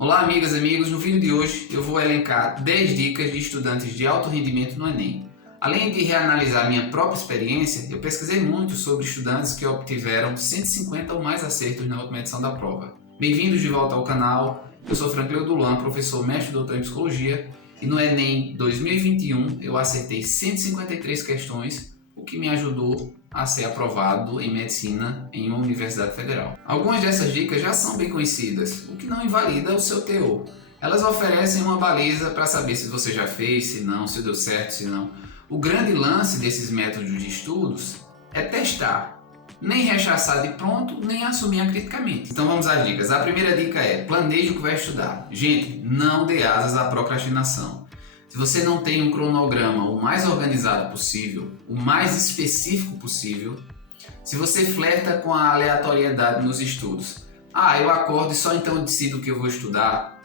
Olá, amigas e amigos. No vídeo de hoje eu vou elencar 10 dicas de estudantes de alto rendimento no Enem. Além de reanalisar minha própria experiência, eu pesquisei muito sobre estudantes que obtiveram 150 ou mais acertos na última edição da prova. Bem-vindos de volta ao canal. Eu sou Franklin Odulan, professor mestre doutor em psicologia, e no Enem 2021 eu acertei 153 questões, o que me ajudou a ser aprovado em medicina em uma universidade federal. Algumas dessas dicas já são bem conhecidas, o que não invalida o seu teor. Elas oferecem uma baliza para saber se você já fez, se não, se deu certo, se não. O grande lance desses métodos de estudos é testar, nem rechaçar de pronto, nem assumir acriticamente. Então vamos às dicas. A primeira dica é: planeje o que vai estudar. Gente, não dê asas à procrastinação. Se você não tem um cronograma o mais organizado possível, o mais específico possível, se você flerta com a aleatoriedade nos estudos, eu acordo e só então eu decido o que eu vou estudar,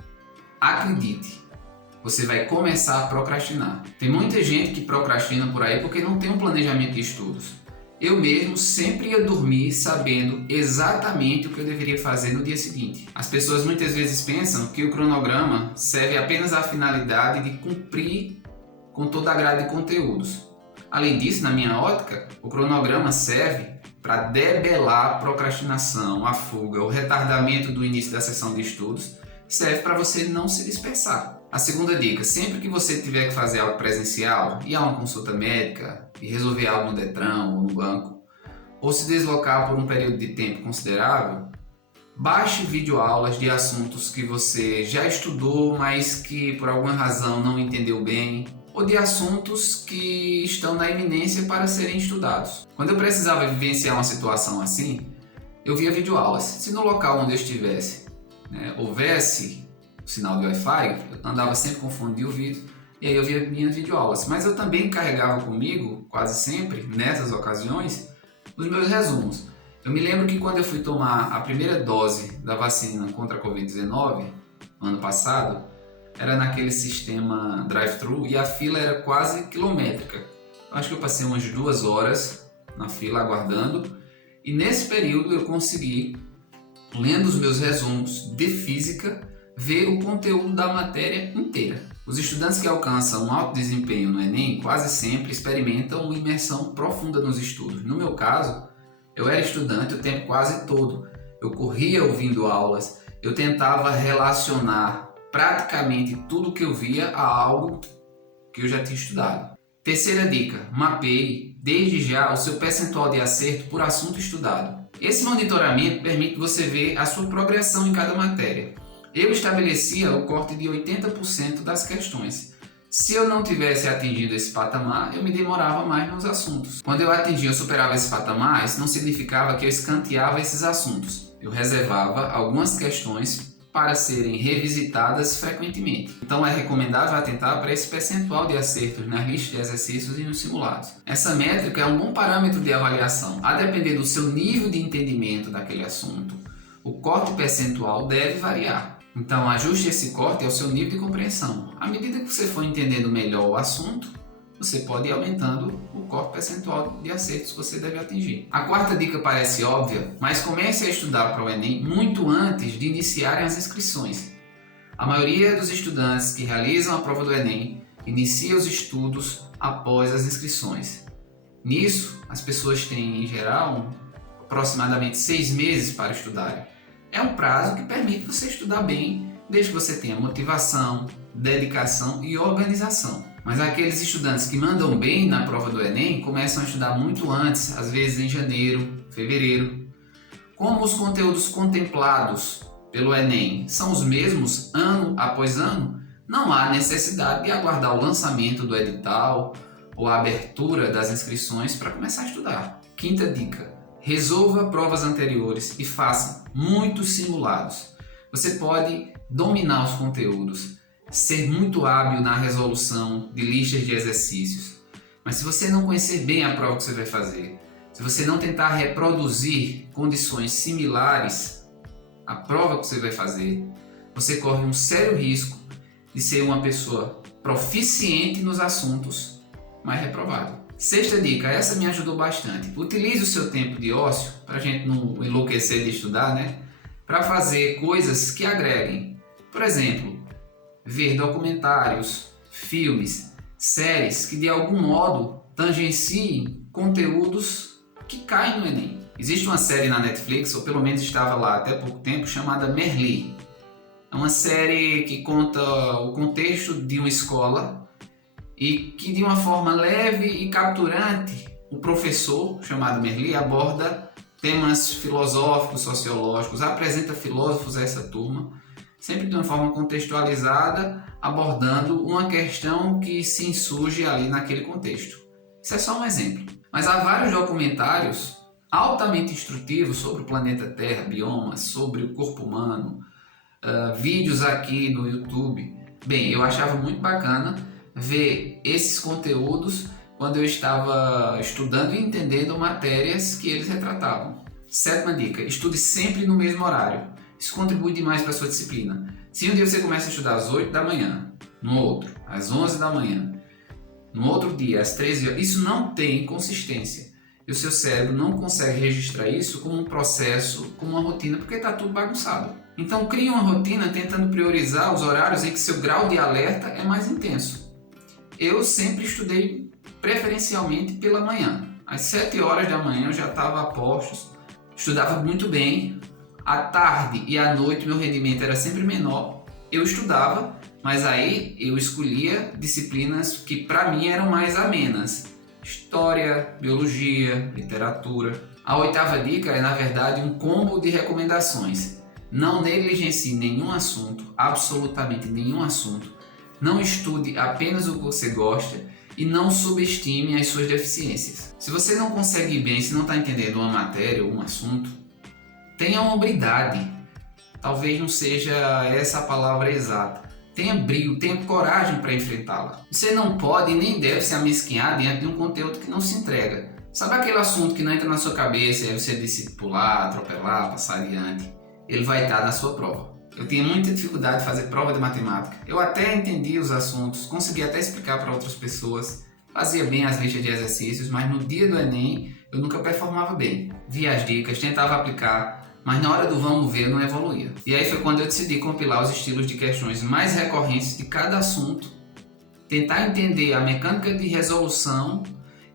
acredite, você vai começar a procrastinar. Tem muita gente que procrastina por aí porque não tem um planejamento de estudos. Eu mesmo sempre ia dormir sabendo exatamente o que eu deveria fazer no dia seguinte. As pessoas muitas vezes pensam que o cronograma serve apenas à finalidade de cumprir com toda a grade de conteúdos. Além disso, na minha ótica, o cronograma serve para debelar a procrastinação, a fuga, o retardamento do início da sessão de estudos, serve para você não se dispersar. A segunda dica: sempre que você tiver que fazer algo presencial, ir a uma consulta médica, e resolver algo no Detran ou no banco, ou se deslocar por um período de tempo considerável, baixe videoaulas de assuntos que você já estudou, mas que por alguma razão não entendeu bem, ou de assuntos que estão na iminência para serem estudados. Quando eu precisava vivenciar uma situação assim, eu via videoaulas. Se no local onde eu estivesse houvesse o sinal de Wi-Fi, eu andava sempre com fone de ouvido, e aí eu via minhas videoaulas. Mas eu também carregava comigo, quase sempre, nessas ocasiões, os meus resumos. Eu me lembro que quando eu fui tomar a primeira dose da vacina contra a Covid-19, no ano passado, era naquele sistema drive-thru e a fila era quase quilométrica. Acho que eu passei umas 2 horas na fila aguardando, e nesse período eu consegui, lendo os meus resumos de física, ver o conteúdo da matéria inteira. Os estudantes que alcançam um alto desempenho no Enem quase sempre experimentam uma imersão profunda nos estudos. No meu caso, eu era estudante o tempo quase todo. Eu corria ouvindo aulas, eu tentava relacionar praticamente tudo que eu via a algo que eu já tinha estudado. Terceira dica: mapeie desde já o seu percentual de acerto por assunto estudado. Esse monitoramento permite você ver a sua progressão em cada matéria. Eu estabelecia o corte de 80% das questões. Se eu não tivesse atingido esse patamar, eu me demorava mais nos assuntos. Quando eu atingia ou superava esse patamar, isso não significava que eu escanteava esses assuntos. Eu reservava algumas questões para serem revisitadas frequentemente. Então é recomendável atentar para esse percentual de acertos nas listas de exercícios e nos simulados. Essa métrica é um bom parâmetro de avaliação. A depender do seu nível de entendimento daquele assunto, o corte percentual deve variar. Então ajuste esse corte ao seu nível de compreensão. À medida que você for entendendo melhor o assunto, você pode ir aumentando o corte percentual de acertos que você deve atingir. A quarta dica parece óbvia, mas comece a estudar para o Enem muito antes de iniciarem as inscrições. A maioria dos estudantes que realizam a prova do Enem inicia os estudos após as inscrições. Nisso, as pessoas têm, em geral, aproximadamente 6 meses para estudarem. É um prazo que permite você estudar bem, desde que você tenha motivação, dedicação e organização. Mas aqueles estudantes que mandam bem na prova do Enem começam a estudar muito antes, às vezes em janeiro, fevereiro. Como os conteúdos contemplados pelo Enem são os mesmos ano após ano, não há necessidade de aguardar o lançamento do edital ou a abertura das inscrições para começar a estudar. Quinta dica: resolva provas anteriores e faça muitos simulados. Você pode dominar os conteúdos, ser muito hábil na resolução de listas de exercícios, mas se você não conhecer bem a prova que você vai fazer, se você não tentar reproduzir condições similares à prova que você vai fazer, você corre um sério risco de ser uma pessoa proficiente nos assuntos, mas reprovado. Sexta dica, essa me ajudou bastante. Utilize o seu tempo de ócio, para a gente não enlouquecer de estudar, para fazer coisas que agreguem. Por exemplo, ver documentários, filmes, séries que de algum modo tangenciem conteúdos que caem no Enem. Existe uma série na Netflix, ou pelo menos estava lá até pouco tempo, chamada Merli. É uma série que conta o contexto de uma escola e que de uma forma leve e capturante o professor, chamado Merli, aborda temas filosóficos, sociológicos, apresenta filósofos a essa turma, sempre de uma forma contextualizada, abordando uma questão que se insurge ali naquele contexto. Isso é só um exemplo. Mas há vários documentários altamente instrutivos sobre o planeta Terra, biomas, sobre o corpo humano, vídeos aqui no YouTube. Bem, eu achava muito bacana ver esses conteúdos quando eu estava estudando e entendendo matérias que eles retratavam. 7ª dica, estude sempre no mesmo horário. Isso contribui demais para a sua disciplina. Se um dia você começa a estudar às 8 da manhã, no outro, às 11 da manhã, no outro dia, às 13 horas, isso não tem consistência. E o seu cérebro não consegue registrar isso como um processo, como uma rotina, porque está tudo bagunçado. Então crie uma rotina tentando priorizar os horários em que seu grau de alerta é mais intenso. Eu sempre estudei preferencialmente pela manhã. Às 7 horas da manhã eu já estava a postos, estudava muito bem. À tarde e à noite meu rendimento era sempre menor. Eu estudava, mas aí eu escolhia disciplinas que para mim eram mais amenas. História, biologia, literatura. A 8ª dica é, na verdade, um combo de recomendações. Não negligencie nenhum assunto, absolutamente nenhum assunto. Não estude apenas o que você gosta e não subestime as suas deficiências. Se você não consegue ir bem, se não está entendendo uma matéria ou um assunto, tenha hombridade. Talvez não seja essa a palavra exata. Tenha brio, tenha coragem para enfrentá-la. Você não pode e nem deve se amesquinhar diante de um conteúdo que não se entrega. Sabe aquele assunto que não entra na sua cabeça e aí você decide pular, atropelar, passar adiante? Ele vai estar na sua prova. Eu tinha muita dificuldade de fazer prova de matemática. Eu até entendia os assuntos, conseguia até explicar para outras pessoas, fazia bem as listas de exercícios, mas no dia do Enem eu nunca performava bem. Via as dicas, tentava aplicar, mas na hora do vamos ver eu não evoluía. E aí foi quando eu decidi compilar os estilos de questões mais recorrentes de cada assunto, tentar entender a mecânica de resolução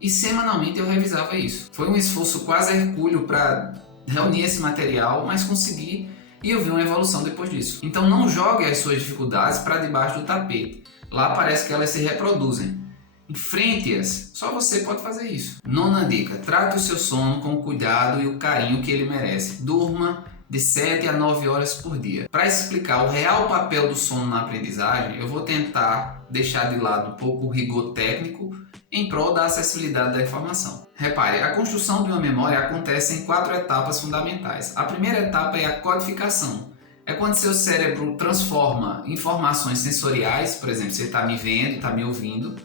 e semanalmente eu revisava isso. Foi um esforço quase hercúleo para reunir esse material, mas consegui e eu vi uma evolução depois disso. Então não jogue as suas dificuldades para debaixo do tapete. Lá parece que elas se reproduzem. Enfrente-as. Só você pode fazer isso. 9ª dica. Trate o seu sono com o cuidado e o carinho que ele merece. Durma de 7 a 9 horas por dia. Para explicar o real papel do sono na aprendizagem, eu vou tentar deixar de lado um pouco o rigor técnico em prol da acessibilidade da informação. Repare, a construção de uma memória acontece em 4 etapas fundamentais. A primeira etapa é a codificação. É quando seu cérebro transforma informações sensoriais, por exemplo, você está me vendo, está me ouvindo,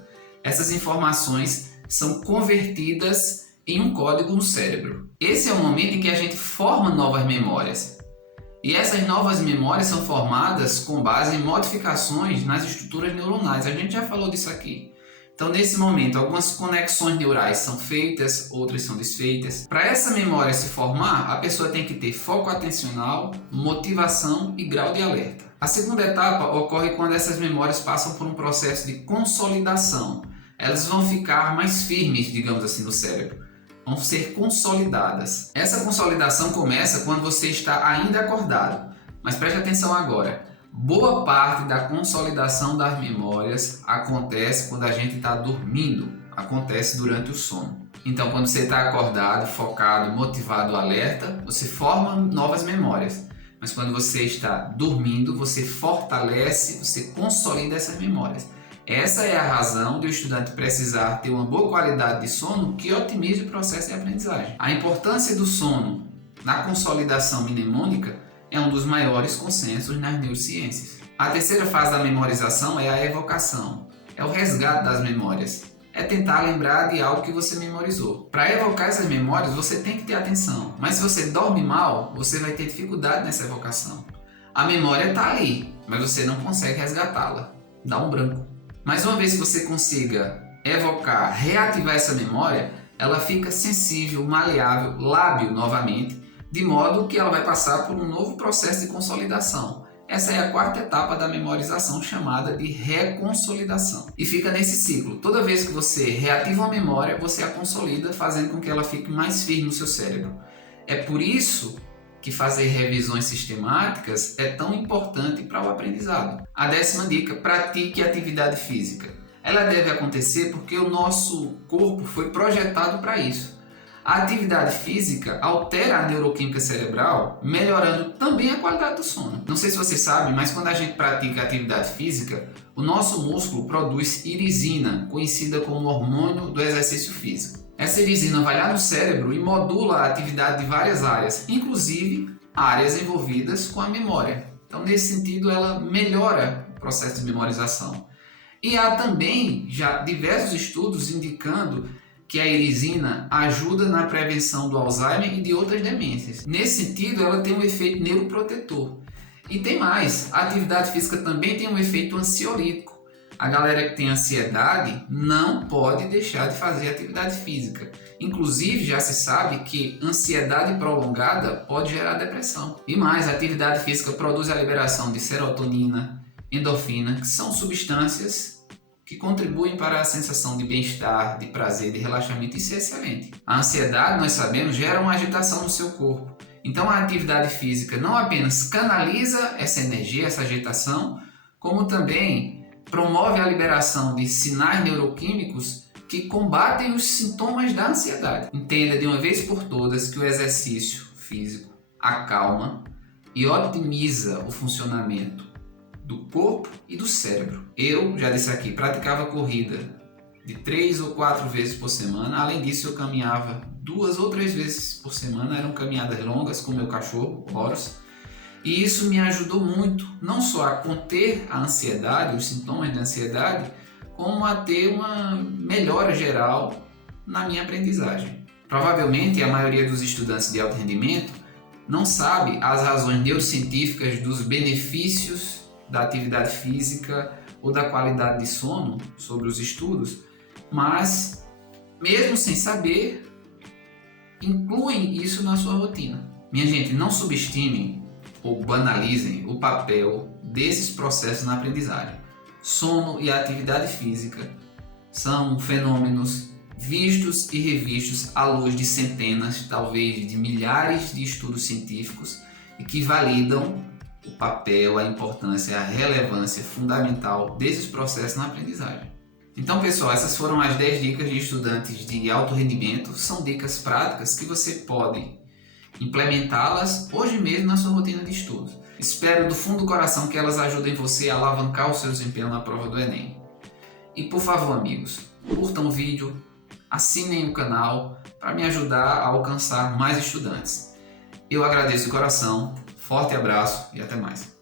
essas informações são convertidas em um código no cérebro. Esse é o momento em que a gente forma novas memórias. E essas novas memórias são formadas com base em modificações nas estruturas neuronais. A gente já falou disso aqui. Então, nesse momento, algumas conexões neurais são feitas, outras são desfeitas. Para essa memória se formar, a pessoa tem que ter foco atencional, motivação e grau de alerta. A segunda etapa ocorre quando essas memórias passam por um processo de consolidação. Elas vão ficar mais firmes, digamos assim, no cérebro. Vão ser consolidadas. Essa consolidação começa quando você está ainda acordado. Mas preste atenção agora. Boa parte da consolidação das memórias acontece quando a gente está dormindo, acontece durante o sono. Então, quando você está acordado, focado, motivado, alerta, você forma novas memórias. Mas quando você está dormindo, você fortalece, você consolida essas memórias. Essa é a razão de o estudante precisar ter uma boa qualidade de sono que otimize o processo de aprendizagem. A importância do sono na consolidação mnemônica é um dos maiores consensos nas neurociências. A terceira fase da memorização é a evocação. É o resgate das memórias. É tentar lembrar de algo que você memorizou. Para evocar essas memórias, você tem que ter atenção. Mas se você dorme mal, você vai ter dificuldade nessa evocação. A memória está ali, mas você não consegue resgatá-la. Dá um branco. Mas uma vez que você consiga evocar, reativar essa memória, ela fica sensível, maleável, lábil novamente, de modo que ela vai passar por um novo processo de consolidação. Essa é a quarta etapa da memorização, chamada de reconsolidação. E fica nesse ciclo. Toda vez que você reativa uma memória, você a consolida, fazendo com que ela fique mais firme no seu cérebro. É por isso que fazer revisões sistemáticas é tão importante para o aprendizado. A 10ª dica: pratique atividade física. Ela deve acontecer porque o nosso corpo foi projetado para isso. A atividade física altera a neuroquímica cerebral, melhorando também a qualidade do sono. Não sei se você sabe, mas quando a gente pratica atividade física, o nosso músculo produz irisina, conhecida como hormônio do exercício físico. Essa irisina vai lá no cérebro e modula a atividade de várias áreas, inclusive áreas envolvidas com a memória. Então, nesse sentido, ela melhora o processo de memorização. E há também já diversos estudos indicando que a irisina ajuda na prevenção do Alzheimer e de outras demências. Nesse sentido, ela tem um efeito neuroprotetor. E tem mais, a atividade física também tem um efeito ansiolítico. A galera que tem ansiedade não pode deixar de fazer atividade física. Inclusive, já se sabe que ansiedade prolongada pode gerar depressão. E mais, a atividade física produz a liberação de serotonina, endorfina, que são substâncias que contribuem para a sensação de bem-estar, de prazer, de relaxamento. Isso é excelente. A ansiedade, nós sabemos, gera uma agitação no seu corpo. Então a atividade física não apenas canaliza essa energia, essa agitação, como também promove a liberação de sinais neuroquímicos que combatem os sintomas da ansiedade. Entenda de uma vez por todas que o exercício físico acalma e otimiza o funcionamento do corpo e do cérebro. Eu, já disse aqui, praticava corrida de 3 ou 4 vezes por semana. Além disso, eu caminhava 2 ou 3 vezes por semana. Eram caminhadas longas com meu cachorro, Horus. E isso me ajudou muito, não só a conter a ansiedade, os sintomas da ansiedade, como a ter uma melhora geral na minha aprendizagem. Provavelmente, a maioria dos estudantes de alto rendimento não sabe as razões neurocientíficas dos benefícios da atividade física ou da qualidade de sono sobre os estudos, mas mesmo sem saber, incluem isso na sua rotina. Minha gente, não subestimem ou banalizem o papel desses processos na aprendizagem. Sono e atividade física são fenômenos vistos e revistos à luz de centenas, talvez de milhares de estudos científicos e que validam o papel, a importância, a relevância fundamental desses processos na aprendizagem. Então, pessoal, essas foram as 10 dicas de estudantes de alto rendimento. São dicas práticas que você pode implementá-las hoje mesmo na sua rotina de estudos. Espero do fundo do coração que elas ajudem você a alavancar o seu desempenho na prova do Enem. E por favor, amigos, curtam o vídeo, assinem o canal para me ajudar a alcançar mais estudantes. Eu agradeço de coração. Forte abraço e até mais.